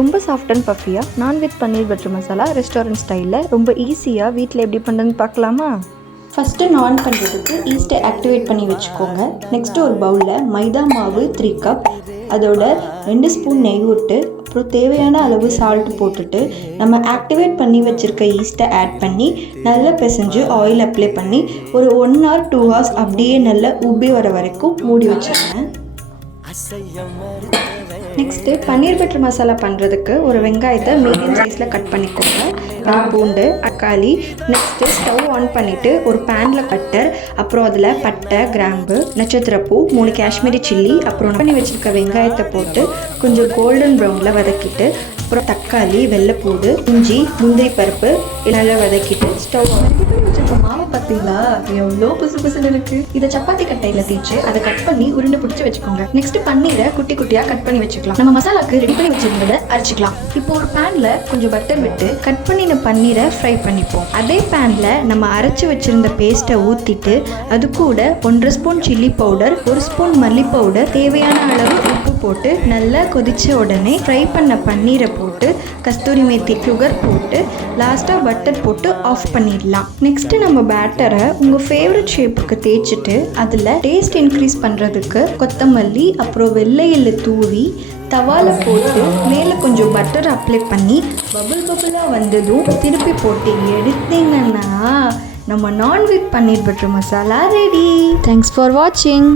ரொம்ப soft and பஃபியாக non veg paneer butter masala restaurant ஸ்டைலில் ரொம்ப ஈஸியாக வீட்டில் எப்படி பண்ணுறதுன்னு பார்க்கலாமா? ஃபஸ்ட்டு நான் பண்ணுறதுக்கு ஈஸ்ட்டை ஆக்டிவேட் பண்ணி வச்சுக்கோங்க. நெக்ஸ்ட்டு ஒரு பவுலில் மைதா மாவு 3 கப், அதோட 2 ஸ்பூன் நெய் விட்டு அப்புறம் தேவையான அளவு சால்ட் போட்டுட்டு நம்ம ஆக்டிவேட் பண்ணி வச்சுருக்க ஈஸ்ட்டை ஆட் பண்ணி நல்லா பிசைஞ்சு ஆயில் அப்ளை பண்ணி ஒரு 1 hour 2 hours அப்படியே நல்லா உப்பி வர வரைக்கும் மூடி வச்சுருங்க. நெக்ஸ்ட்டு பன்னீர் பட்டர் மசாலா பண்ணுறதுக்கு ஒரு வெங்காயத்தை மீடியம் சைஸில் கட் பண்ணிக்கோங்க. பூண்டு, தக்காளி. நெக்ஸ்ட்டு ஸ்டவ் ஆன் பண்ணிவிட்டு ஒரு பேனில் பட்டர், அப்புறம் அதில் பட்டை, கிராம்பு, நட்சத்திரப்பூ, 3 காஷ்மீரி சில்லி, அப்புறம் பண்ணி வச்சுருக்க வெங்காயத்தை போட்டு கொஞ்சம் கோல்டன் ப்ரௌனில் வதக்கிட்டு அப்புறம் தக்காளி, வெள்ளைப்பூடு, இஞ்சி, முந்திரி பருப்பு இதெல்லாம் வதக்கிட்டு ஸ்டவ் ஆன் வச்சுருக்க மாவை பார்த்தீங்களா எவ்வளோ புசு புசுன்னு இருக்குது. இதை சப்பாத்தி கட்டையில் தேய்ச்சி அதை கட் பண்ணி உருண்டை பிடிச்சி வச்சுக்கோங்க. நெக்ஸ்ட் பன்னீரை குட்டி குட்டியாக கட் பண்ணி வச்சுக்கலாம். நம்ம மசாலாக்கு ரெடி பண்ணி வச்சிருந்ததை அரைச்சிக்கலாம். இப்போ ஒரு பேனில் கொஞ்சம் பட்டர் விட்டு கட் பண்ணின பன்னீரை ஃப்ரை பண்ணிப்போம். அதே பேனில் நம்ம அரைச்சி வச்சிருந்த பேஸ்ட்டை ஊற்றிட்டு அது கூட 1.5 ஸ்பூன் சில்லி பவுடர், 1 ஸ்பூன் மல்லி பவுடர், தேவையான அளவு உப்பு போட்டு நல்லா கொதிச்ச உடனே ஃப்ரை பண்ண பன்னீரை போட்டு கஸ்தூரி மேத்தி, சுகர் போட்டு லாஸ்ட்டாக பட்டர் போட்டு ஆஃப் பண்ணிடலாம். நெக்ஸ்ட்டு நம்ம பேட்டரை உங்கள் ஃபேவரட் ஷேப்புக்கு தேய்ச்சிட்டு அதில் டேஸ்ட் இன்க்ரீஸ் பண்ணுறதுக்கு கொத்தமல்லி அப்புறம் வெள்ளை எள்ளு தூவி தவால போட்டு மேலே கொஞ்சம் பட்டர் அப்ளை பண்ணி பபுளாக வந்ததும் திருப்பி போட்டு எடுத்தீங்கன்னா நம்ம non veg paneer butter masala ready. Thanks for வாட்சிங்.